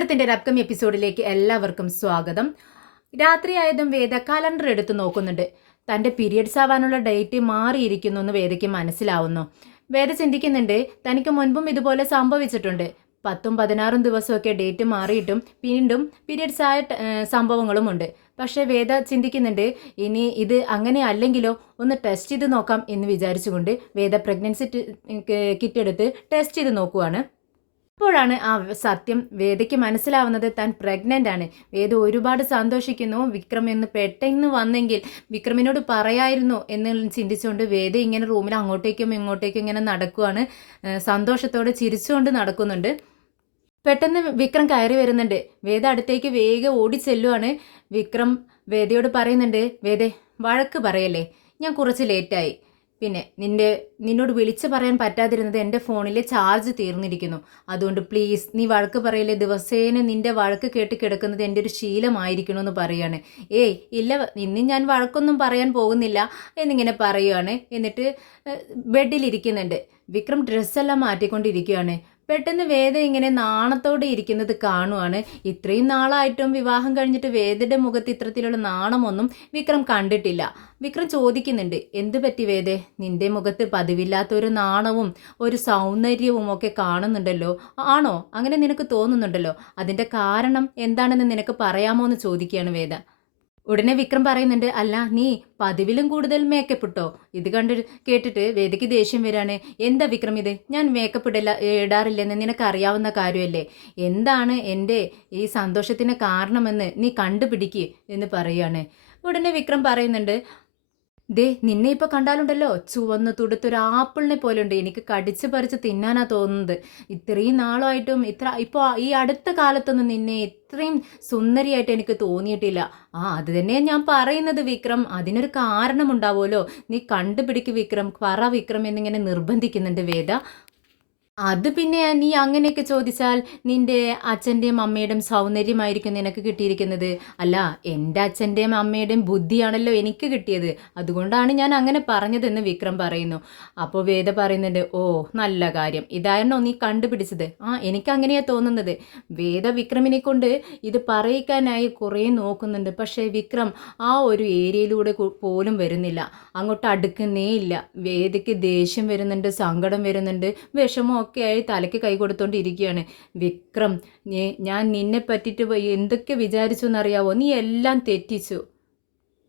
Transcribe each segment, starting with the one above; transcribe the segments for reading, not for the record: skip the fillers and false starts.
ചിത്രത്തിന്റെ ഒരു അപ്കമിങ് എപ്പിസോഡിലേക്ക് എല്ലാവർക്കും സ്വാഗതം. രാത്രിയായതും വേദ കലണ്ടർ എടുത്ത് നോക്കുന്നുണ്ട്. തന്റെ പീരിയഡ്സ് ആവാനുള്ള ഡേറ്റ് മാറിയിരിക്കുന്നു എന്ന് വേദയ്ക്ക് മനസ്സിലാവുന്നു. വേദ ചിന്തിക്കുന്നുണ്ട്, തനിക്ക് മുൻപും ഇതുപോലെ സംഭവിച്ചിട്ടുണ്ട്. 10-16 ദിവസമൊക്കെ ഡേറ്റ് മാറിയിട്ടും വീണ്ടും പീരിയഡ്സ് ആയ സംഭവങ്ങളുമുണ്ട്. പക്ഷേ വേദ ചിന്തിക്കുന്നുണ്ട്, ഇനി ഇത് അങ്ങനെ അല്ലെങ്കിലോ, ഒന്ന് ടെസ്റ്റ് ചെയ്ത് നോക്കാം എന്ന് വിചാരിച്ചുകൊണ്ട് വേദ പ്രഗ്നൻസി കിറ്റ് എടുത്ത് ടെസ്റ്റ് ചെയ്ത് നോക്കുവാണ്. അപ്പോഴാണ് ആ സത്യം വേദയ്ക്ക് മനസ്സിലാവുന്നത്, താൻ പ്രഗ്നൻ്റ് ആണ്. വേദ ഒരുപാട് സന്തോഷിക്കുന്നു. വിക്രം എന്ന് പെട്ടെന്ന് വന്നെങ്കിൽ വിക്രമിനോട് പറയായിരുന്നു എന്ന് ചിന്തിച്ചുകൊണ്ട് വേദ ഇങ്ങനെ റൂമിൽ അങ്ങോട്ടേക്കും ഇങ്ങോട്ടേക്കും ഇങ്ങനെ നടക്കുവാണ്. സന്തോഷത്തോടെ ചിരിച്ചുകൊണ്ട് നടക്കുന്നുണ്ട്. പെട്ടെന്ന് വിക്രം കയറി വരുന്നുണ്ട്. വേദ അടുത്തേക്ക് വേഗം ഓടി ചെല്ലുവാണ്. വിക്രം വേദയോട് പറയുന്നുണ്ട്, വേദേ വഴക്ക് പറയല്ലേ, ഞാൻ കുറച്ച് ലേറ്റായി. പിന്നെ നിന്നോട് വിളിച്ച് പറയാൻ പറ്റാതിരുന്നത് എൻ്റെ ഫോണിലെ ചാർജ് തീർന്നിരിക്കുന്നു. അതുകൊണ്ട് പ്ലീസ് നീ വഴക്ക് പറയല്ലേ, ദിവസേന നിൻ്റെ വഴക്ക് കേട്ട് കിടക്കുന്നത് എൻ്റെ ഒരു ശീലമായിരിക്കണമെന്ന് പറയുകയാണ്. ഏയ് ഇല്ല, ഇന്ന് ഞാൻ വഴക്കൊന്നും പറയാൻ പോകുന്നില്ല എന്നിങ്ങനെ പറയുകയാണ്. എന്നിട്ട് ബെഡിലിരിക്കുന്നുണ്ട്. വിക്രം ഡ്രസ്സെല്ലാം മാറ്റിക്കൊണ്ടിരിക്കുകയാണ്. പെട്ടെന്ന് വേദ ഇങ്ങനെ നാണത്തോടെ ഇരിക്കുന്നത് കാണുവാണ്. ഇത്രയും നാളായിട്ടും വിവാഹം കഴിഞ്ഞിട്ട് വേദയുടെ മുഖത്ത് ഇത്തരത്തിലുള്ള നാണമൊന്നും വിക്രം കണ്ടിട്ടില്ല. വിക്രം ചോദിക്കുന്നുണ്ട്, എന്ത് പറ്റി വേദേ, നിന്റെ മുഖത്ത് പതിവില്ലാത്തൊരു നാണവും ഒരു സൗന്ദര്യവും ഒക്കെ കാണുന്നുണ്ടല്ലോ, ആണോ? അങ്ങനെ നിനക്ക് തോന്നുന്നുണ്ടല്ലോ, അതിൻ്റെ കാരണം എന്താണെന്ന് നിനക്ക് പറയാമോ എന്ന് ചോദിക്കുകയാണ് വേദ. ഉടനെ വിക്രം പറയുന്നുണ്ട്, അല്ല നീ പതിവിലും കൂടുതൽ മേക്കപ്പ് ഇട്ടോ? ഇത് കേട്ടിട്ട് വേദിക്ക് ദേഷ്യം വരാണ്. എന്താ വിക്രം ഇത്, ഞാൻ മേക്കപ്പ് ഇടാറില്ലെന്ന് നിനക്കറിയാവുന്ന കാര്യമല്ലേ? എന്താണ് എൻ്റെ ഈ സന്തോഷത്തിന് കാരണമെന്ന് നീ കണ്ടുപിടിക്ക് എന്ന് പറയുകയാണ്. ഉടനെ വിക്രം പറയുന്നുണ്ട്, ദേ നിന്നെ ഇപ്പോൾ കണ്ടാലുണ്ടല്ലോ, ചുവന്ന് തുടുത്തൊരു ആപ്പിളിനെ പോലെ ഉണ്ട്. എനിക്ക് കടിച്ച് പറിച്ച് തിന്നാനാ തോന്നുന്നത്. ഇത്രയും നാളായിട്ടും ഇപ്പോൾ ഈ അടുത്ത കാലത്തൊന്നും നിന്നെ ഇത്രയും സുന്ദരിയായിട്ട് എനിക്ക് തോന്നിയിട്ടില്ല. അത് തന്നെയാണ് ഞാൻ പറയുന്നത് വിക്രം, അതിനൊരു കാരണമുണ്ടാവുമല്ലോ, നീ കണ്ടുപിടിക്ക് വിക്രം, പറ വിക്രം എന്നിങ്ങനെ നിർബന്ധിക്കുന്നുണ്ട് വേദ. അത് പിന്നെ നീ അങ്ങനെയൊക്കെ ചോദിച്ചാൽ നിന്റെ അച്ഛൻ്റെയും അമ്മയുടെയും സൗന്ദര്യമായിരിക്കും നിനക്ക് കിട്ടിയിരിക്കുന്നത്. അല്ല, എൻ്റെ അച്ഛൻ്റെയും അമ്മയുടെയും ബുദ്ധിയാണല്ലോ എനിക്ക് കിട്ടിയത്. അതുകൊണ്ടാണ് ഞാൻ അങ്ങനെ പറഞ്ഞതെന്ന് വിക്രം പറയുന്നു. അപ്പോൾ വേദ പറയുന്നുണ്ട്, ഓ നല്ല കാര്യം, ഇതായിരുന്നോ നീ കണ്ടുപിടിച്ചത്? എനിക്കങ്ങനെയാണ് തോന്നുന്നത്. വേദ വിക്രമിനെ കൊണ്ട് ഇത് പറയിക്കാനായി കുറേ നോക്കുന്നുണ്ട്. പക്ഷേ വിക്രം ആ ഒരു ഏരിയയിലൂടെ പോലും വരുന്നില്ല, അങ്ങോട്ട് അടുക്കുന്നേ ഇല്ല. വേദയ്ക്ക് ദേഷ്യം വരുന്നുണ്ട്, സങ്കടം വരുന്നുണ്ട്, വിഷമം ഒക്കെ ആയി തലയ്ക്ക് കൈ കൊടുത്തോണ്ടിരിക്കുകയാണ്. വിക്രം, ഞാൻ നിന്നെ പറ്റിയിട്ട് എന്തൊക്കെ വിചാരിച്ചു എന്നറിയാവോ? നീ എല്ലാം തെറ്റിച്ചു.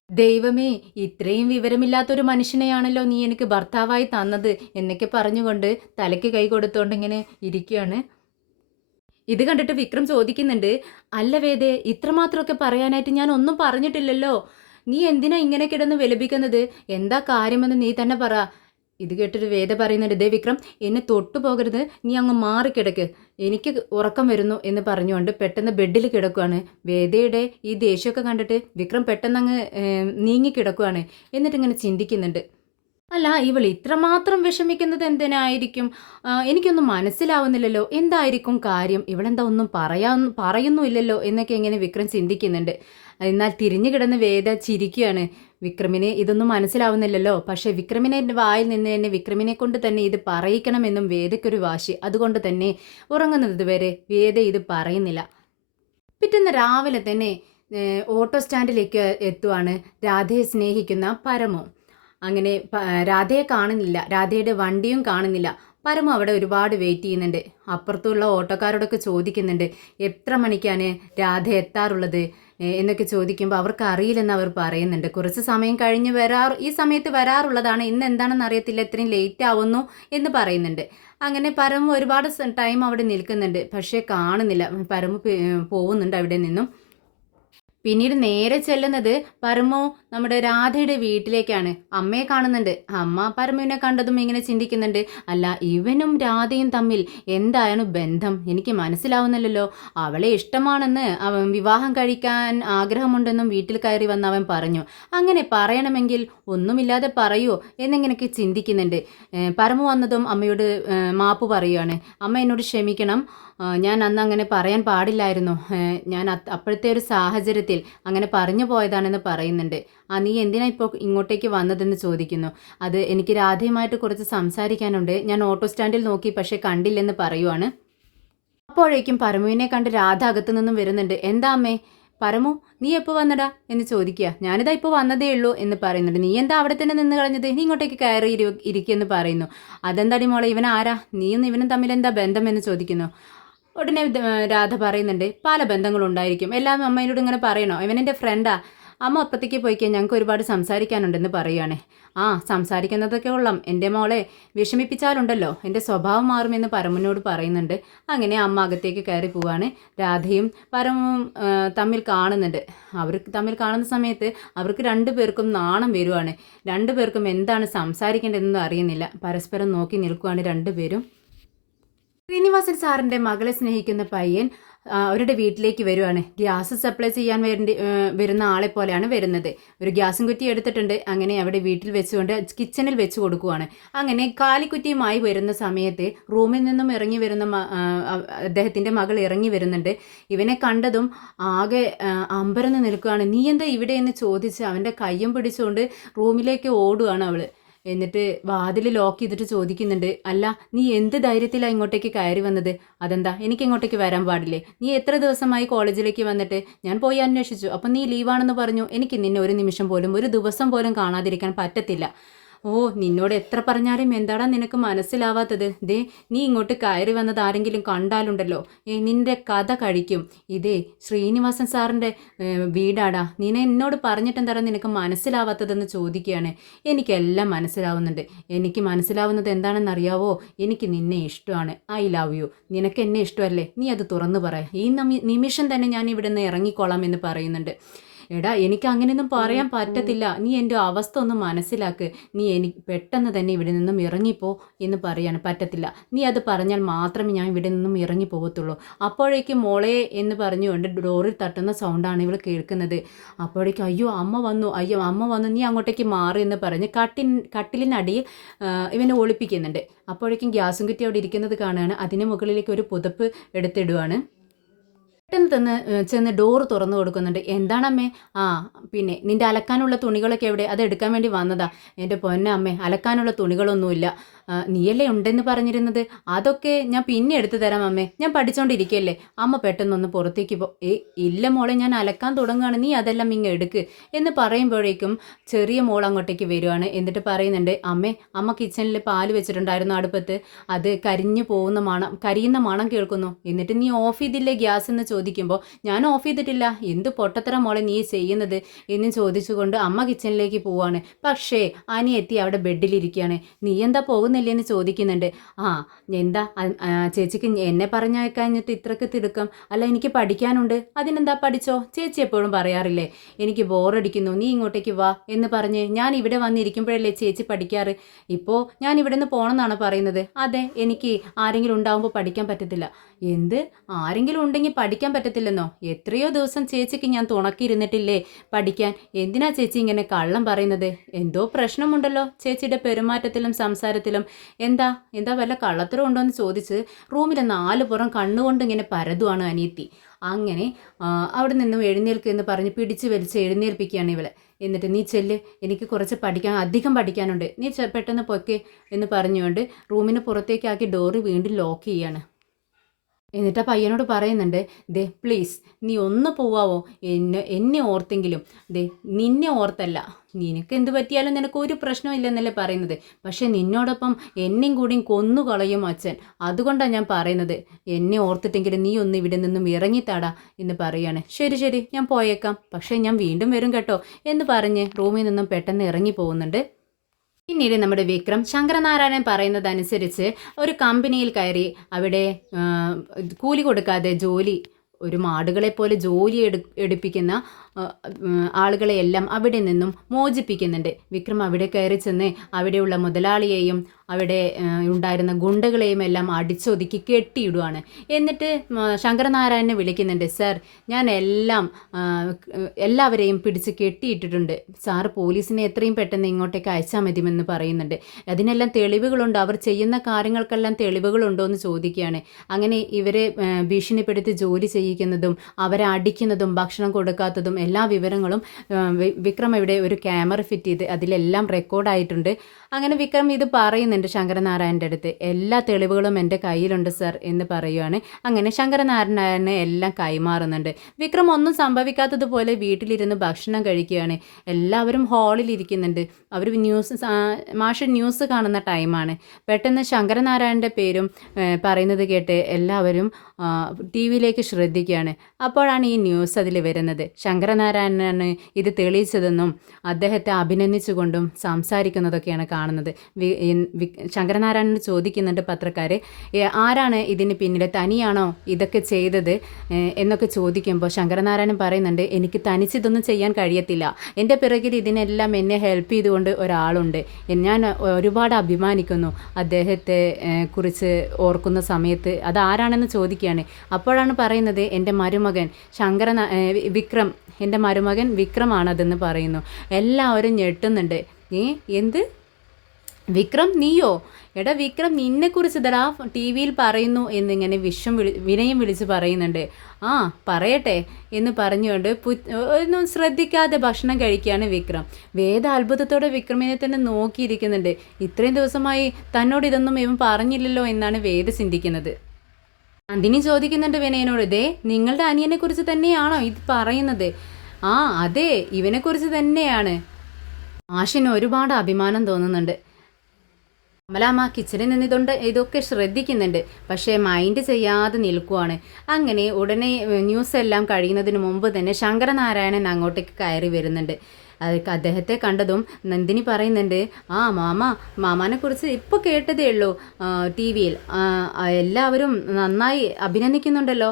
ദൈവമേ, ഇത്രയും വിവരമില്ലാത്തൊരു മനുഷ്യനെയാണല്ലോ നീ എനിക്ക് ഭർത്താവായി തന്നത് എന്നൊക്കെ പറഞ്ഞുകൊണ്ട് തലയ്ക്ക് കൈ കൊടുത്തോണ്ട് ഇങ്ങനെ ഇരിക്കുകയാണ്. ഇത് കണ്ടിട്ട് വിക്രം ചോദിക്കുന്നുണ്ട്, അല്ല വേദേ, ഇത്രമാത്രമൊക്കെ പറയാനായിട്ട് ഞാൻ ഒന്നും പറഞ്ഞിട്ടില്ലല്ലോ, നീ എന്തിനാ ഇങ്ങനെ കിടന്ന് വിലപിക്കുന്നത്? എന്താ കാര്യമെന്ന് നീ തന്നെ പറ. ഇത് കേട്ടൊരു വേദ പറയുന്നുണ്ട്, ദേ വിക്രം, എന്നെ തൊട്ടു പോകരുത്, നീ അങ്ങ് മാറിക്കിടക്ക്, എനിക്ക് ഉറക്കം വരുന്നു എന്ന് പറഞ്ഞുകൊണ്ട് പെട്ടെന്ന് ബെഡിൽ കിടക്കുകയാണ്. വേദയുടെ ഈ ദേഷ്യമൊക്കെ കണ്ടിട്ട് വിക്രം പെട്ടെന്ന് അങ്ങ് നീങ്ങിക്കിടക്കുകയാണ്. എന്നിട്ടിങ്ങനെ ചിന്തിക്കുന്നുണ്ട്, അല്ല ഇവൾ ഇത്രമാത്രം വിഷമിക്കുന്നത് എന്തിനായിരിക്കും? എനിക്കൊന്നും മനസ്സിലാവുന്നില്ലല്ലോ, എന്തായിരിക്കും കാര്യം? ഇവളെന്താ ഒന്നും പറയുന്നുമില്ലല്ലോ എന്നൊക്കെ ഇങ്ങനെ വിക്രം ചിന്തിക്കുന്നുണ്ട്. എന്നാൽ തിരിഞ്ഞു കിടന്ന് വേദ ചിരിക്കുകയാണ്. വിക്രമിന് ഇതൊന്നും മനസ്സിലാവുന്നില്ലല്ലോ, പക്ഷേ വിക്രമിനെ വായിൽ നിന്ന് തന്നെ വിക്രമിനെ കൊണ്ട് തന്നെ ഇത് പറയിക്കണമെന്നും വേദയ്ക്കൊരു വാശി. അതുകൊണ്ട് തന്നെ ഉറങ്ങുന്നത് വരെ വേദ ഇത് പറയുന്നില്ല. പിറ്റേന്ന് രാവിലെ തന്നെ ഓട്ടോ സ്റ്റാൻഡിലേക്ക് എത്തുവാണ് രാധയെ സ്നേഹിക്കുന്ന പരമു. അങ്ങനെ രാധയെ കാണുന്നില്ല, രാധയുടെ വണ്ടിയും കാണുന്നില്ല. പരമു അവിടെ ഒരുപാട് വെയിറ്റ് ചെയ്യുന്നുണ്ട്. അപ്പുറത്തുള്ള ഓട്ടോക്കാരോടൊക്കെ ചോദിക്കുന്നുണ്ട്, എത്ര മണിക്കാണ് രാധ എത്താറുള്ളത് എന്നൊക്കെ ചോദിക്കുമ്പോൾ അവർക്ക് അറിയില്ലെന്ന് അവർ പറയുന്നുണ്ട്. കുറച്ച് സമയം കഴിഞ്ഞ് ഈ സമയത്ത് വരാറുള്ളതാണ്, ഇന്ന് എന്താണെന്ന് അറിയത്തില്ല, ഇത്രയും ലേറ്റ് ആവുന്നു എന്ന് പറയുന്നുണ്ട്. അങ്ങനെ പരമു ഒരുപാട് ടൈം അവിടെ നിൽക്കുന്നുണ്ട്, പക്ഷേ കാണുന്നില്ല. പരമു പോകുന്നുണ്ട് അവിടെ നിന്നും. പിന്നീട് നേരെ ചെല്ലുന്നത് പരമു നമ്മുടെ രാധയുടെ വീട്ടിലേക്കാണ്. അമ്മയെ കാണുന്നുണ്ട്. അമ്മ പരമുവിനെ കണ്ടതും ഇങ്ങനെ ചിന്തിക്കുന്നുണ്ട്, അല്ല ഇവനും രാധയും തമ്മിൽ എന്താണ് ബന്ധം? എനിക്ക് മനസ്സിലാവുന്നില്ലല്ലോ. അവളെ ഇഷ്ടമാണെന്ന്, അവൻ വിവാഹം കഴിക്കാൻ ആഗ്രഹമുണ്ടെന്നും വീട്ടിൽ കയറി വന്ന് അവൻ പറഞ്ഞു. അങ്ങനെ പറയണമെങ്കിൽ ഒന്നുമില്ലാതെ പറയൂ എന്നിങ്ങനെയൊക്കെ ചിന്തിക്കുന്നുണ്ട്. പരമു വന്നതും അമ്മയോട് മാപ്പ് പറയുകയാണ്. അമ്മ എന്നോട് ക്ഷമിക്കണം, ഞാൻ അന്ന് അങ്ങനെ പറയാൻ പാടില്ലായിരുന്നു. ഞാൻ അപ്പോഴത്തെ ഒരു സാഹചര്യത്തിൽ അങ്ങനെ പറഞ്ഞു പോയതാണെന്ന് പറയുന്നുണ്ട്. നീ എന്തിനാ ഇപ്പോൾ ഇങ്ങോട്ടേക്ക് വന്നതെന്ന് ചോദിക്കുന്നു. അത് എനിക്ക് രാധയുമായിട്ട് കുറച്ച് സംസാരിക്കാനുണ്ട്, ഞാൻ ഓട്ടോ സ്റ്റാൻഡിൽ നോക്കി പക്ഷേ കണ്ടില്ലെന്ന് പറയുവാണ്. അപ്പോഴേക്കും പരമുവിനെ കണ്ട് രാധ അകത്തു നിന്നും വരുന്നുണ്ട്. എന്താ അമ്മേ? പരമു, നീ എപ്പോൾ വന്നടാ എന്ന് ചോദിക്കുക. ഞാനിതാ ഇപ്പോൾ വന്നതേ ഉള്ളൂ എന്ന് പറയുന്നുണ്ട്. നീ എന്താ അവിടെ തന്നെ നിന്ന് കളഞ്ഞത്? നീ ഇങ്ങോട്ടേക്ക് കയറി ഇരിക്കുമെന്ന് പറയുന്നു. അതെന്താടി മോളെ, ഇവൻ ആരാ? നീയും ഇവനും തമ്മിൽ എന്താ ബന്ധം എന്ന് ചോദിക്കുന്നു. ഉടനെ രാധ പറയുന്നുണ്ട്, പല ബന്ധങ്ങളുണ്ടായിരിക്കും, എല്ലാം അമ്മയോട് ഇങ്ങനെ പറയണോ? ഇവനെൻ്റെ ഫ്രണ്ടാ. അമ്മ അപ്പത്തേക്ക് പോയിക്കാൻ ഞങ്ങൾക്ക് ഒരുപാട് സംസാരിക്കാനുണ്ടെന്ന് പറയുകയാണേ. ആ, സംസാരിക്കുന്നതൊക്കെ കൊള്ളാം, എൻ്റെ മോളെ വിഷമിപ്പിച്ചാലുണ്ടല്ലോ എൻ്റെ സ്വഭാവം മാറുമെന്ന് പരമനോട് പറയുന്നുണ്ട്. അങ്ങനെ അമ്മ അകത്തേക്ക് കയറി പോവാണ്. രാധയും പരമും തമ്മിൽ കാണുന്നുണ്ട്. അവർ തമ്മിൽ കാണുന്ന സമയത്ത് അവർക്ക് രണ്ടുപേർക്കും നാണം വരുവാണ്. രണ്ടുപേർക്കും എന്താണ് സംസാരിക്കേണ്ടതെന്നും അറിയുന്നില്ല. പരസ്പരം നോക്കി നിൽക്കുവാണ് രണ്ടുപേരും. ശ്രീനിവാസൻ സാറിൻ്റെ മകളെ സ്നേഹിക്കുന്ന പയ്യൻ അവരുടെ വീട്ടിലേക്ക് വരുവാണ്. ഗ്യാസ് സപ്ലൈ ചെയ്യാൻ വരുന്ന ആളെ പോലെയാണ് വരുന്നത്. ഒരു ഗ്യാസും കുറ്റി എടുത്തിട്ടുണ്ട്. അങ്ങനെ അവിടെ വീട്ടിൽ വെച്ചുകൊണ്ട് കിച്ചണിൽ വെച്ച് കൊടുക്കുവാണ്. അങ്ങനെ കാലിക്കുറ്റിയുമായി വരുന്ന സമയത്ത് റൂമിൽ നിന്നും ഇറങ്ങി വരുന്ന അദ്ദേഹത്തിൻ്റെ മകൾ ഇറങ്ങി വരുന്നുണ്ട്. ഇവനെ കണ്ടതും ആകെ അമ്പരന്ന് നിൽക്കുകയാണ്. നീ എന്താ ഇവിടെ എന്ന് ചോദിച്ച് അവൻ്റെ കയ്യും പിടിച്ചുകൊണ്ട് റൂമിലേക്ക് ഓടുകയാണ് അവൾ. എന്നിട്ട് വാതിൽ ലോക്ക് ചെയ്തിട്ട് ചോദിക്കുന്നുണ്ട്, അല്ല നീ എന്ത് ധൈര്യത്തിലാണ് ഇങ്ങോട്ടേക്ക് കയറി വന്നത്? അതെന്താ, എനിക്ക് ഇങ്ങോട്ടേക്ക് വരാൻ പാടില്ലേ? നീ എത്ര ദിവസമായി കോളേജിലേക്ക് വന്നിട്ട്? ഞാൻ പോയി അന്വേഷിച്ചു, അപ്പം നീ ലീവാണെന്ന് പറഞ്ഞു. എനിക്ക് നിന്നെ ഒരു നിമിഷം പോലും, ഒരു ദിവസം പോലും കാണാതിരിക്കാൻ പറ്റത്തില്ല. ഓ, നിന്നോട് എത്ര പറഞ്ഞാലും എന്താടാ നിനക്ക് മനസ്സിലാവാത്തത്? ദേ, നീ ഇങ്ങോട്ട് കയറി വന്നത് ആരെങ്കിലും കണ്ടാലുണ്ടല്ലോ, നിന്റെ കഥ കഴിക്കും. ഇതേ ശ്രീനിവാസൻ സാറിൻ്റെ വീടാടാ. നീ എന്നോട് പറഞ്ഞിട്ടെന്താടാ നിനക്ക് മനസ്സിലാവാത്തതെന്ന് ചോദിക്കുകയാണ്. എനിക്കെല്ലാം മനസ്സിലാവുന്നുണ്ട്. എനിക്ക് മനസ്സിലാവുന്നത് എന്താണെന്നറിയാവോ? എനിക്ക് നിന്നെ ഇഷ്ടമാണ്. I love you. നിനക്ക് എന്നെ ഇഷ്ടമല്ലേ? നീ അത് തുറന്നു പറ. ഈ നിമിഷം തന്നെ ഞാൻ ഇവിടെ നിന്ന് ഇറങ്ങിക്കോളാം എന്ന് പറയുന്നുണ്ട്. എടാ, എനിക്ക് അങ്ങനെയൊന്നും പറയാൻ പറ്റത്തില്ല. നീ എൻ്റെ അവസ്ഥ ഒന്ന് മനസ്സിലാക്ക്. നീ പെട്ടെന്ന് തന്നെ ഇവിടെ നിന്നും ഇറങ്ങിപ്പോ എന്ന് പറയാണ്. പറ്റത്തില്ല, നീ അത് പറഞ്ഞാൽ മാത്രമേ ഞാൻ ഇവിടെ നിന്നും ഇറങ്ങി പോകത്തുള്ളൂ. അപ്പോഴേക്കും മോളെ എന്ന് പറഞ്ഞുകൊണ്ട് ഡോറിൽ തട്ടുന്ന സൗണ്ടാണ് ഇവൾ കേൾക്കുന്നത്. അപ്പോഴേക്കും അയ്യോ അമ്മ വന്നു, അയ്യോ അമ്മ വന്നു, നീ അങ്ങോട്ടേക്ക് മാറി എന്ന് പറഞ്ഞ് കട്ടിലിനടിയിൽ ഇവനെ ഒളിപ്പിക്കുന്നുണ്ട്. അപ്പോഴേക്കും ഗ്യാസും കുറ്റി അവിടെ ഇരിക്കുന്നത് കാണുകയാണ്. അതിന് മുകളിലേക്ക് ഒരു പുതപ്പ് എടുത്തിടുവാണ്. പെട്ടെന്ന് ചെന്ന് ഡോറ് തുറന്നു കൊടുക്കുന്നുണ്ട്. എന്താണമ്മേ? ആ, പിന്നെ നിൻ്റെ അലക്കാനുള്ള തുണികളൊക്കെ എവിടെ? അത് എടുക്കാൻ വേണ്ടി വന്നതാ. എൻ്റെ പൊന്നമ്മേ, അലക്കാനുള്ള തുണികളൊന്നുമില്ല. നീയല്ലേ ഉണ്ടെന്ന് പറഞ്ഞിരുന്നത്? അതൊക്കെ ഞാൻ പിന്നെ എടുത്തു തരാം അമ്മേ, ഞാൻ പഠിച്ചുകൊണ്ടിരിക്കുകയല്ലേ. അമ്മ പെട്ടെന്നൊന്ന് പുറത്തേക്ക് ഇല്ല മോളെ, ഞാൻ അലക്കാൻ തുടങ്ങുകയാണ്, നീ അതെല്ലാം ഇങ്ങ് എടുക്ക് എന്ന് പറയുമ്പോഴേക്കും ചെറിയ മോൾ അങ്ങോട്ടേക്ക് വരുവാണ്. എന്നിട്ട് പറയുന്നുണ്ട്, അമ്മ കിച്ചണിൽ പാല് വെച്ചിട്ടുണ്ടായിരുന്നു അടുപ്പത്ത്, അത് കരിയുന്ന മണം കേൾക്കുന്നു. എന്നിട്ട് നീ ഓഫ് ചെയ്തില്ലേ ഗ്യാസ് എന്ന് ചോദിക്കുമ്പോൾ ഞാൻ ഓഫ് ചെയ്തിട്ടില്ല. എന്ത് പൊട്ടത്തര മോളെ നീ ചെയ്യുന്നത് എന്ന് ചോദിച്ചുകൊണ്ട് അമ്മ കിച്ചണിലേക്ക് പോവാണ്. പക്ഷേ അനിയെത്തി അവിടെ ബെഡിലിരിക്കുകയാണ്. നീ എന്താ പോകുന്നില്ല എന്ന് ചോദിക്കുന്നുണ്ട്. ആ, എന്താ ചേച്ചിക്ക് എന്നെ പറഞ്ഞയക്കാഞ്ഞിട്ട് ഇത്രക്ക് തിടുക്കം? അല്ല, എനിക്ക് പഠിക്കാനുണ്ട്. അതിനെന്താ, പഠിച്ചോ. ചേച്ചി എപ്പോഴും പറയാറില്ലേ എനിക്ക് ബോറടിക്കുന്നു, നീ ഇങ്ങോട്ടേക്ക് വാ എന്ന് പറഞ്ഞ് ഞാൻ ഇവിടെ വന്നിരിക്കുമ്പോഴല്ലേ ചേച്ചി പഠിക്കാറ്. ഇപ്പോൾ ഞാൻ ഇവിടെ നിന്ന് പോകണമെന്നാണ് പറയുന്നത്. അതെ, എനിക്ക് ആരെങ്കിലും ഉണ്ടാവുമ്പോൾ പഠിക്കാൻ പറ്റത്തില്ല. എന്ത്, ആരെങ്കിലും ഉണ്ടെങ്കിൽ പഠിക്കാൻ പറ്റത്തില്ലെന്നോ? എത്രയോ ദിവസം ചേച്ചിക്ക് ഞാൻ തുണക്കിയിരുന്നിട്ടില്ലേ പഠിക്കാൻ? എന്തിനാ ചേച്ചി ഇങ്ങനെ കള്ളം പറയുന്നത്? എന്തോ പ്രശ്നമുണ്ടല്ലോ ചേച്ചിയുടെ പെരുമാറ്റത്തിലും സംസാരത്തിലും. എന്താ വല്ല കള്ളത്തരം ഉണ്ടോ എന്ന് ചോദിച്ച് റൂമിലെ 4 പുറം കണ്ണുകൊണ്ട് ഇങ്ങനെ പരതുവാണ് അനിയത്തി. അങ്ങനെ അവിടെ നിന്നും എഴുന്നേൽക്ക് എന്ന് പറഞ്ഞ് പിടിച്ച് വലിച്ച് എഴുന്നേൽപ്പിക്കുകയാണ് ഇവളെ. എന്നിട്ട് നീ ചെല്ല്, എനിക്ക് കുറച്ച് അധികം പഠിക്കാനുണ്ട്, നീ പെട്ടെന്ന് പൊയ്ക്കേ എന്ന് പറഞ്ഞുകൊണ്ട് റൂമിന് പുറത്തേക്കാക്കി ഡോറ് വീണ്ടും ലോക്ക് ചെയ്യാണ്. എന്നിട്ട് ആ പയ്യനോട് പറയുന്നുണ്ട്, ദേ പ്ലീസ് നീ ഒന്ന് പോവാവോ? എന്നെ ഓർത്തെങ്കിലും. ദേ, നിന്നെ ഓർത്തല്ല, നിനക്ക് എന്ത് പറ്റിയാലും നിനക്ക് ഒരു പ്രശ്നവും ഇല്ലെന്നല്ലേ പറയുന്നത്. പക്ഷെ നിന്നോടൊപ്പം എന്നെയും കൂടിയും കൊന്നു കളയും അച്ഛൻ. അതുകൊണ്ടാണ് ഞാൻ പറയുന്നത്, എന്നെ ഓർത്തിട്ടെങ്കിലും നീ ഒന്ന് ഇവിടെ നിന്നും ഇറങ്ങിത്താടാ എന്ന് പറയാണ്. ശരി ഞാൻ പോയേക്കാം, പക്ഷേ ഞാൻ വീണ്ടും വരും കേട്ടോ എന്ന് പറഞ്ഞ് റൂമിൽ നിന്നും പെട്ടെന്ന് ഇറങ്ങി പോകുന്നുണ്ട്. പിന്നീട് നമ്മുടെ വിക്രം ശങ്കരനാരായണൻ പറയുന്നതനുസരിച്ച് ഒരു കമ്പനിയിൽ കയറി അവിടെ കൂലി കൊടുക്കാതെ ഒരു മാടുകളെപ്പോലെ ജോലി എടുപ്പിക്കുന്ന ആളുകളെയെല്ലാം അവിടെ നിന്നും മോചിപ്പിക്കുന്നുണ്ട്. വിക്രം അവിടെ കയറി ചെന്ന് അവിടെയുള്ള മുതലാളിയെയും അവിടെ ഉണ്ടായിരുന്ന ഗുണ്ടകളെയും എല്ലാം അടിച്ചൊതുക്കി കെട്ടിയിടുവാണ്. എന്നിട്ട് ശങ്കരനാരായണനെ വിളിക്കുന്നുണ്ട്. സർ, ഞാൻ എല്ലാവരെയും പിടിച്ച് കെട്ടിയിട്ടിട്ടുണ്ട്. സാറ് പോലീസിനെ എത്രയും പെട്ടെന്ന് ഇങ്ങോട്ടേക്ക് അയച്ചാൽ മതിയെന്ന് പറയുന്നുണ്ട്. അതിനെല്ലാം തെളിവുകളുണ്ട്, അവർ ചെയ്യുന്ന കാര്യങ്ങൾക്കെല്ലാം തെളിവുകളുണ്ടോ എന്ന് ചോദിക്കുകയാണ്. അങ്ങനെ ഇവരെ ഭീഷണിപ്പെടുത്തി ജോലി ചെയ്യിക്കുന്നതും അവരെ അടിക്കുന്നതും ഭക്ഷണം കൊടുക്കാത്തതും എല്ലാ വിവരങ്ങളും വിക്രം ഇവിടെ ഒരു ക്യാമറ ഫിറ്റ് ചെയ്ത് അതിലെല്ലാം റെക്കോർഡായിട്ടുണ്ട്. അങ്ങനെ വിക്രം ഇത് പറയുന്നുണ്ട് ശങ്കരനാരായണൻ്റെ അടുത്ത്. എല്ലാ തെളിവുകളും എൻ്റെ കയ്യിലുണ്ട് സർ എന്ന് പറയുവാണ്. അങ്ങനെ ശങ്കരനാരായണനെ എല്ലാം കൈമാറുന്നുണ്ട്. വിക്രം ഒന്നും സംഭവിക്കാത്തതുപോലെ വീട്ടിലിരുന്ന് ഭക്ഷണം കഴിക്കുകയാണ്. എല്ലാവരും ഹാളിലിരിക്കുന്നുണ്ട്. അവർ മാഷ് ന്യൂസ് കാണുന്ന ടൈമാണ്. പെട്ടെന്ന് ശങ്കരനാരായണൻ്റെ പേരും പറയുന്നത് കേട്ട് എല്ലാവരും ടി വിയിലേക്ക് ശ്രദ്ധിക്കുകയാണ്. അപ്പോഴാണ് ഈ ന്യൂസ് അതിൽ വരുന്നത്. ശങ്കരനാരായണനാണ് ഇത് തെളിയിച്ചതെന്നും അദ്ദേഹത്തെ അഭിനന്ദിച്ചുകൊണ്ടും സംസാരിക്കുന്നതൊക്കെയാണ് കാണുന്നത്. ശങ്കരനാരായണൻ ചോദിക്കുന്നുണ്ട് പത്രക്കാർ, ആരാണ് ഇതിന് പിന്നിൽ, തനിയാണോ ഇതൊക്കെ ചെയ്തത് എന്നൊക്കെ ചോദിക്കുമ്പോൾ ശങ്കരനാരായണൻ പറയുന്നുണ്ട്, എനിക്ക് തനിച്ചിതൊന്നും ചെയ്യാൻ കഴിയത്തില്ല. എൻ്റെ പിറകിൽ ഇതിനെല്ലാം എന്നെ ഹെൽപ്പ് ചെയ്തുകൊണ്ട് ഒരാളുണ്ട്. ഞാൻ ഒരുപാട് അഭിമാനിക്കുന്നു അദ്ദേഹത്തെ കുറിച്ച് ഓർക്കുന്ന സമയത്ത്. അതാരാണെന്ന് ചോദിക്കുകയാണ്. അപ്പോഴാണ് പറയുന്നത്, എൻ്റെ മരുമകൻ വിക്രം, എൻ്റെ മരുമകൻ വിക്രമാണതെന്ന് പറയുന്നു. എല്ലാവരും ഞെട്ടുന്നുണ്ട്. എന്ത് വിക്രം, നീയോ? എടാ വിക്രം, നിന്നെക്കുറിച്ച് ഇതടാ ടി വിയിൽ പറയുന്നു എന്നിങ്ങനെ വിനയം വിളിച്ച് പറയുന്നുണ്ട്. ആ പറയട്ടെ എന്ന് പറഞ്ഞുകൊണ്ട് ഒന്നും ശ്രദ്ധിക്കാതെ ഭക്ഷണം കഴിക്കുകയാണ് വിക്രം. വേദ അത്ഭുതത്തോടെ വിക്രമിനെ തന്നെ നോക്കിയിരിക്കുന്നുണ്ട്. ഇത്രയും ദിവസമായി തന്നോട് ഇതൊന്നും ഇവൻ പറഞ്ഞില്ലല്ലോ എന്നാണ് വേദ ചിന്തിക്കുന്നത്. നന്ദിനി ചോദിക്കുന്നുണ്ട് വിനയനോട്, ഇതേ നിങ്ങളുടെ അനിയനെ കുറിച്ച് തന്നെയാണോ ഇത് പറയുന്നത്? ആ അതെ, ഇവനെക്കുറിച്ച് തന്നെയാണ്. ആഷിന് ഒരുപാട് അഭിമാനം തോന്നുന്നുണ്ട്. കമലാമ്മ കിച്ചണിൽ നിന്ന് ഇതൊക്കെ ശ്രദ്ധിക്കുന്നുണ്ട്, പക്ഷേ മൈൻഡ് ചെയ്യാതെ നിൽക്കുവാണ്. അങ്ങനെ ഉടനെ ന്യൂസ് എല്ലാം കഴിയുന്നതിന് മുമ്പ് തന്നെ ശങ്കരനാരായണൻ അങ്ങോട്ടേക്ക് കയറി വരുന്നുണ്ട്. അദ്ദേഹത്തെ കണ്ടതും നന്ദിനി പറയുന്നുണ്ട്, മാമാനെ കുറിച്ച് ഇപ്പോൾ കേട്ടതേ ഉള്ളൂ ടി വിയിൽ. എല്ലാവരും നന്നായി അഭിനന്ദിക്കുന്നുണ്ടല്ലോ,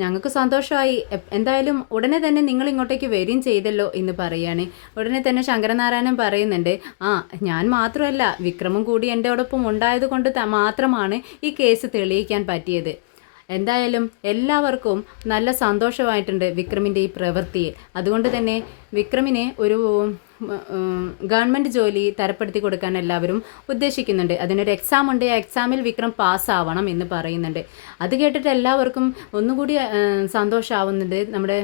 ഞങ്ങൾക്ക് സന്തോഷമായി. എന്തായാലും ഉടനെ തന്നെ നിങ്ങൾ ഇങ്ങോട്ടേക്ക് വരികയും ചെയ്തല്ലോ എന്ന് പറയാണ്. ഉടനെ തന്നെ ശങ്കരനാരായണൻ പറയുന്നുണ്ട്, ഞാൻ മാത്രമല്ല, വിക്രമും കൂടി എൻ്റെയോടൊപ്പം ഉണ്ടായത് കൊണ്ട് മാത്രമാണ് ഈ കേസ് തെളിയിക്കാൻ പറ്റിയത്. എന്തായാലും എല്ലാവർക്കും നല്ല സന്തോഷമായിട്ടുണ്ട് വിക്രമിൻ്റെ ഈ പ്രവൃത്തിയിൽ. അതുകൊണ്ട് തന്നെ വിക്രമിനെ ഒരു ഗവൺമെൻറ് ജോലി തരപ്പെടുത്തി കൊടുക്കാൻ എല്ലാവരും ഉദ്ദേശിക്കുന്നുണ്ട്. അതിനൊരു എക്സാം ഉണ്ട്, ആ എക്സാമിൽ വിക്രം പാസ്സാവണം എന്ന് പറയുന്നുണ്ട്. അത് കേട്ടിട്ട് എല്ലാവർക്കും ഒന്നുകൂടി സന്തോഷമാവുന്നുണ്ട്. നമ്മുടെ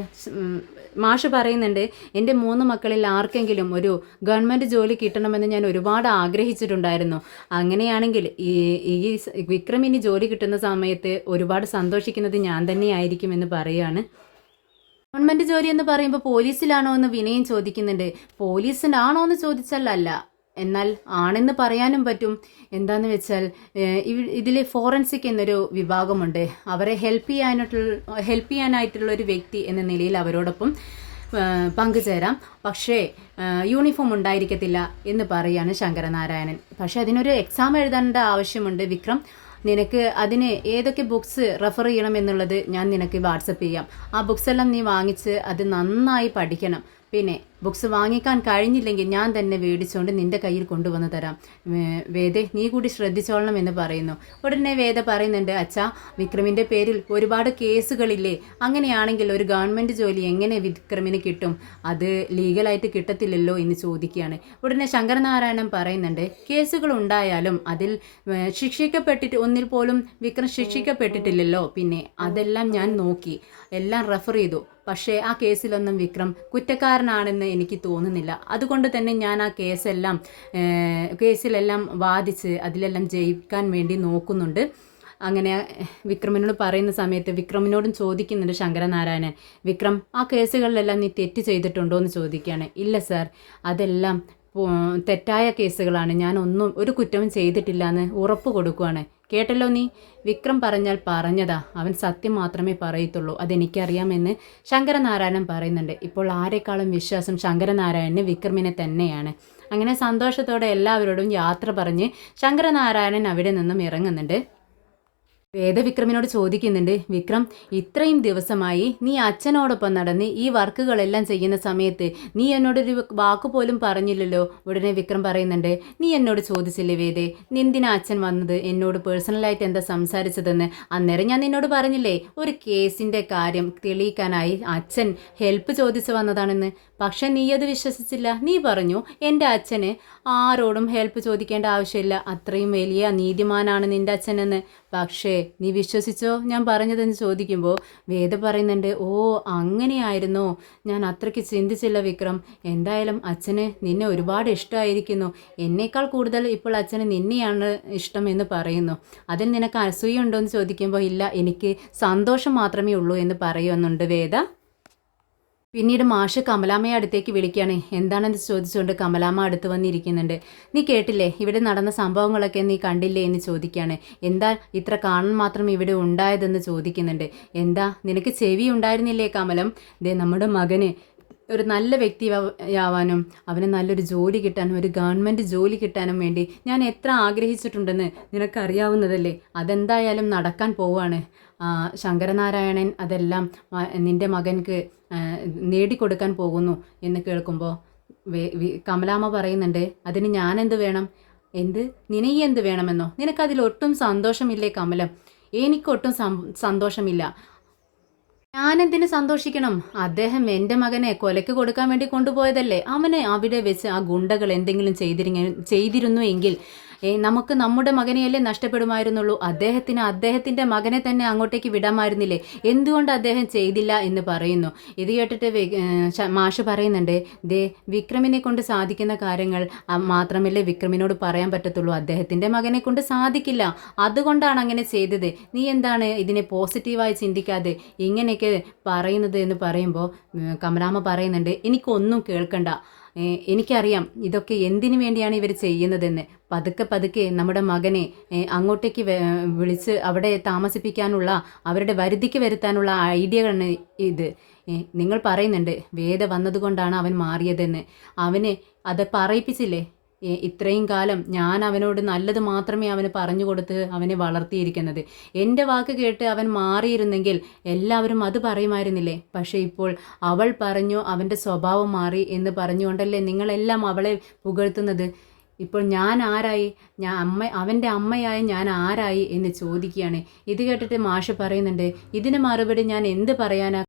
മാഷ് പറയുന്നുണ്ട്, എൻ്റെ 3 മക്കളിൽ ആർക്കെങ്കിലും ഒരു ഗവൺമെൻറ് ജോലി കിട്ടണമെന്ന് ഞാൻ ഒരുപാട് ആഗ്രഹിച്ചിട്ടുണ്ടായിരുന്നു. അങ്ങനെയാണെങ്കിൽ ഈ വിക്രമിന് ജോലി കിട്ടുന്ന സമയത്ത് ഒരുപാട് സന്തോഷിക്കുന്നത് ഞാൻ തന്നെയായിരിക്കും എന്ന് പറയുകയാണ്. ഗവൺമെൻറ് ജോലി എന്ന് പറയുമ്പോൾ പോലീസിലാണോ എന്ന് വിനയം ചോദിക്കുന്നുണ്ട്. പോലീസിനാണോ എന്ന് ചോദിച്ചാൽ അല്ല, എന്നാൽ ആണെന്ന് പറയാനും പറ്റും. എന്താണെന്ന് വെച്ചാൽ ഇതിൽ ഫോറൻസിക് എന്നൊരു വിഭാഗമുണ്ട്. അവരെ ഹെൽപ്പ് ചെയ്യാനായിട്ടുള്ള ഒരു വ്യക്തി എന്ന നിലയിൽ അവരോടൊപ്പം പങ്കുചേരാം. പക്ഷേ യൂണിഫോം ഉണ്ടായിരിക്കത്തില്ല എന്ന് പറയാണ് ശങ്കരനാരായണൻ. പക്ഷേ അതിനൊരു എക്സാം എഴുതേണ്ട ആവശ്യമുണ്ട് വിക്രം. നിനക്ക് അതിന് ഏതൊക്കെ ബുക്സ് റെഫർ ചെയ്യണം എന്നുള്ളത് ഞാൻ നിനക്ക് വാട്സപ്പ് ചെയ്യാം. ആ ബുക്സ് എല്ലാം നീ വാങ്ങിച്ച് അത് നന്നായി പഠിക്കണം. പിന്നെ ബുക്സ് വാങ്ങിക്കാൻ കഴിഞ്ഞില്ലെങ്കിൽ ഞാൻ തന്നെ മേടിച്ചുകൊണ്ട് നിൻ്റെ കയ്യിൽ കൊണ്ടുവന്ന് തരാം. വേദ നീ കൂടി ശ്രദ്ധിച്ചോളണം എന്ന് പറയുന്നു. ഉടനെ വേദ പറയുന്നുണ്ട്, അച്ഛാ വിക്രമിൻ്റെ പേരിൽ ഒരുപാട് കേസുകളില്ലേ, അങ്ങനെയാണെങ്കിൽ ഒരു ഗവൺമെൻറ് ജോലി എങ്ങനെ വിക്രമിന് കിട്ടും? അത് ലീഗലായിട്ട് കിട്ടത്തില്ലല്ലോ എന്ന് ചോദിക്കുകയാണ്. ഉടനെ ശങ്കരനാരായണൻ പറയുന്നുണ്ട്, കേസുകൾ ഉണ്ടായാലും അതിൽ ഒന്നിൽ പോലും വിക്രം ശിക്ഷിക്കപ്പെട്ടിട്ടില്ലല്ലോ. പിന്നെ അതെല്ലാം ഞാൻ നോക്കി, എല്ലാം റെഫർ ചെയ്തു. പക്ഷേ ആ കേസിലൊന്നും വിക്രം കുറ്റക്കാരനാണെന്ന് എനിക്ക് തോന്നുന്നില്ല. അതുകൊണ്ട് തന്നെ ഞാൻ ആ കേസിലെല്ലാം വാദിച്ച് അതിലെല്ലാം ജയിക്കാൻ വേണ്ടി നോക്കുന്നുണ്ട്. അങ്ങനെ വിക്രമിനോട് പറയുന്ന സമയത്ത് വിക്രമിനോടും ചോദിക്കുന്നുണ്ട് ശങ്കരനാരായണൻ, വിക്രം ആ കേസുകളിലെല്ലാം നീ തെറ്റ് ചെയ്തിട്ടുണ്ടോ എന്ന് ചോദിക്കുകയാണ്. ഇല്ല സാർ, അതെല്ലാം തെറ്റായ കേസുകളാണ്, ഞാനൊന്നും ഒരു കുറ്റവും ചെയ്തിട്ടില്ല എന്ന് ഉറപ്പ് കൊടുക്കുകയാണ്. കേട്ടല്ലോ നീ, വിക്രം പറഞ്ഞാൽ പറഞ്ഞതാ, അവൻ സത്യം മാത്രമേ പറയത്തുള്ളൂ, അതെനിക്കറിയാമെന്ന് ശങ്കരനാരായണൻ പറയുന്നുണ്ട്. ഇപ്പോൾ ആരെക്കാളും വിശ്വാസം ശങ്കരനാരായണന് വിക്രമിനെ തന്നെയാണ്. അങ്ങനെ സന്തോഷത്തോടെ എല്ലാവരോടും യാത്ര പറഞ്ഞ് ശങ്കരനാരായണൻ അവിടെ നിന്നും ഇറങ്ങുന്നുണ്ട്. വേദവിക്രമിനോട് ചോദിക്കുന്നുണ്ട്, വിക്രം ഇത്രയും ദിവസമായി നീ അച്ഛനോടൊപ്പം നടന്ന് ഈ വർക്കുകളെല്ലാം ചെയ്യുന്ന സമയത്ത് നീ എന്നോടൊരു വാക്കുപോലും പറഞ്ഞില്ലല്ലോ. ഉടനെ വിക്രം പറയുന്നുണ്ട്, നീ എന്നോട് ചോദിച്ചില്ലേ വേദേ, എന്തിനാ അച്ഛൻ വന്നത്, എന്നോട് പേഴ്സണലായിട്ട് എന്താ സംസാരിച്ചതെന്ന്? അന്നേരം ഞാൻ നിന്നോട് പറഞ്ഞില്ലേ, ഒരു കേസിൻ്റെ കാര്യം തെളിയിക്കാനായി അച്ഛൻ ഹെൽപ്പ് ചോദിച്ചു വന്നതാണെന്ന്. പക്ഷെ നീ അത് വിശ്വസിച്ചില്ല. നീ പറഞ്ഞു എൻ്റെ അച്ഛന് ആരോടും ഹെൽപ്പ് ചോദിക്കേണ്ട ആവശ്യമില്ല, അത്രയും വലിയ നീതിമാനാണ് നിൻ്റെ അച്ഛനെന്ന്. പക്ഷേ നീ വിശ്വസിച്ചോ ഞാൻ പറഞ്ഞതെന്ന് ചോദിക്കുമ്പോൾ വേദ പറയുന്നുണ്ട്, ഓ അങ്ങനെയായിരുന്നോ, ഞാൻ അത്രയ്ക്ക് ചിന്തിച്ചില്ല വിക്രം. എന്തായാലും അച്ഛന് നിന്നെ ഒരുപാട് ഇഷ്ടമായിരിക്കുന്നു. എന്നേക്കാൾ കൂടുതൽ ഇപ്പോൾ അച്ഛന് നിന്നെയാണ് ഇഷ്ടം എന്ന് പറയുന്നു. അതിൽ നിനക്ക് അസൂയുണ്ടോ എന്ന് ചോദിക്കുമ്പോൾ ഇല്ല, എനിക്ക് സന്തോഷം മാത്രമേ ഉള്ളൂ എന്ന് പറയുന്നുണ്ട് വേദ. പിന്നീട് മാഷ് കമലാമ്മയെ അടുത്തേക്ക് വിളിക്കുകയാണ്. എന്താണെന്ന് ചോദിച്ചുകൊണ്ട് കമലാമ്മ അടുത്ത് വന്നിരിക്കുന്നുണ്ട്. നീ കേട്ടില്ലേ, ഇവിടെ നടന്ന സംഭവങ്ങളൊക്കെ നീ കണ്ടില്ലേ എന്ന് ചോദിക്കുകയാണ്. എന്താ ഇത്ര കാണാൻ മാത്രം ഇവിടെ ഉണ്ടായതെന്ന് ചോദിക്കുന്നുണ്ട്. എന്താ നിനക്ക് ചെവി ഉണ്ടായിരുന്നില്ലേ കമലം? ദേ നമ്മുടെ മകന് ഒരു നല്ല വ്യക്തിയാവാനും അവന് നല്ലൊരു ജോലി കിട്ടാനും ഒരു ഗവൺമെൻറ് ജോലി കിട്ടാനും വേണ്ടി ഞാൻ എത്ര ആഗ്രഹിച്ചിട്ടുണ്ടെന്ന് നിനക്കറിയാവുന്നതല്ലേ. അതെന്തായാലും നടക്കാൻ പോവാണ്. ശങ്കരനാരായണൻ അതെല്ലാം നിൻ്റെ മകൻക്ക് നേടിക്കൊടുക്കാൻ പോകുന്നു എന്ന് കേൾക്കുമ്പോൾ കമലാമ്മ പറയുന്നുണ്ട്, അതിന് ഞാനെന്ത് വേണം? എന്ത് നിനക്ക് എന്ത് വേണമെന്നോ? നിനക്കതിലൊട്ടും സന്തോഷമില്ലേ കമലം? എനിക്കൊട്ടും സന്തോഷമില്ല. ഞാനെന്തിനു സന്തോഷിക്കണം? അദ്ദേഹം എൻ്റെ മകനെ കൊലയ്ക്ക് കൊടുക്കാൻ വേണ്ടി കൊണ്ടുപോയതല്ലേ. അവനെ അവിടെ വെച്ച് ആ ഗുണ്ടകൾ എന്തെങ്കിലും ചെയ്തിരുന്നു എങ്കിൽ നമുക്ക് നമ്മുടെ മകനെയല്ലേ നഷ്ടപ്പെടുമായിരുന്നുള്ളൂ. അദ്ദേഹത്തിൻ്റെ മകനെ തന്നെ അങ്ങോട്ടേക്ക് വിടാമായിരുന്നില്ലേ? എന്തുകൊണ്ട് അദ്ദേഹം ചെയ്തില്ല എന്ന് പറയുന്നു. ഇത് കേട്ടിട്ട് മാഷ് പറയുന്നുണ്ട്, ദേ വിക്രമിനെ കൊണ്ട് സാധിക്കുന്ന കാര്യങ്ങൾ മാത്രമല്ലേ വിക്രമിനോട് പറയാൻ പറ്റത്തുള്ളൂ. അദ്ദേഹത്തിൻ്റെ മകനെ കൊണ്ട് സാധിക്കില്ല, അതുകൊണ്ടാണ് അങ്ങനെ ചെയ്തത്. നീ എന്താണ് ഇതിനെ പോസിറ്റീവായി ചിന്തിക്കാതെ ഇങ്ങനെയൊക്കെ പറയുന്നത് എന്ന് പറയുമ്പോൾ കമലാമ്മ പറയുന്നുണ്ട്, എനിക്കൊന്നും കേൾക്കണ്ട. എനിക്കറിയാം ഇതൊക്കെ എന്തിനു വേണ്ടിയാണ് ഇവർ ചെയ്യുന്നതെന്ന്. പതുക്കെ പതുക്കെ നമ്മുടെ മകനെ അങ്ങോട്ടേക്ക് വിളിച്ച് അവിടെ താമസിപ്പിക്കാനുള്ള, അവരുടെ വരുതിക്ക് വരുത്താനുള്ള ഐഡിയകളാണ് ഇത്. നിങ്ങൾ പറയുന്നുണ്ട് വേദ വന്നതുകൊണ്ടാണ് അവൻ മാറിയതെന്ന്. അവന് അത് പറയിപ്പിച്ചില്ലേ? ഇത്രയും കാലം ഞാൻ അവനോട് നല്ലത് മാത്രമേ അവന് പറഞ്ഞു കൊടുത്ത് അവനെ വളർത്തിയിരിക്കുന്നത്. എൻ്റെ വാക്ക് കേട്ട് അവൻ മാറിയിരുന്നെങ്കിൽ എല്ലാവരും അത് പറയുമായിരുന്നില്ലേ? പക്ഷേ ഇപ്പോൾ അവൾ പറഞ്ഞു അവൻ്റെ സ്വഭാവം മാറി എന്ന് പറഞ്ഞുകൊണ്ടല്ലേ നിങ്ങളെല്ലാം അവളെ പുകഴ്ത്തുന്നത്. ഇപ്പോൾ ഞാൻ ആരായി? അവൻ്റെ അമ്മയായ ഞാൻ ആരായി എന്ന് ചോദിക്കുകയാണ്. ഇത് കേട്ടിട്ട് മാഷ് പറയുന്നുണ്ട്, ഇതിന് മറുപടി ഞാൻ എന്ത് പറയാനാ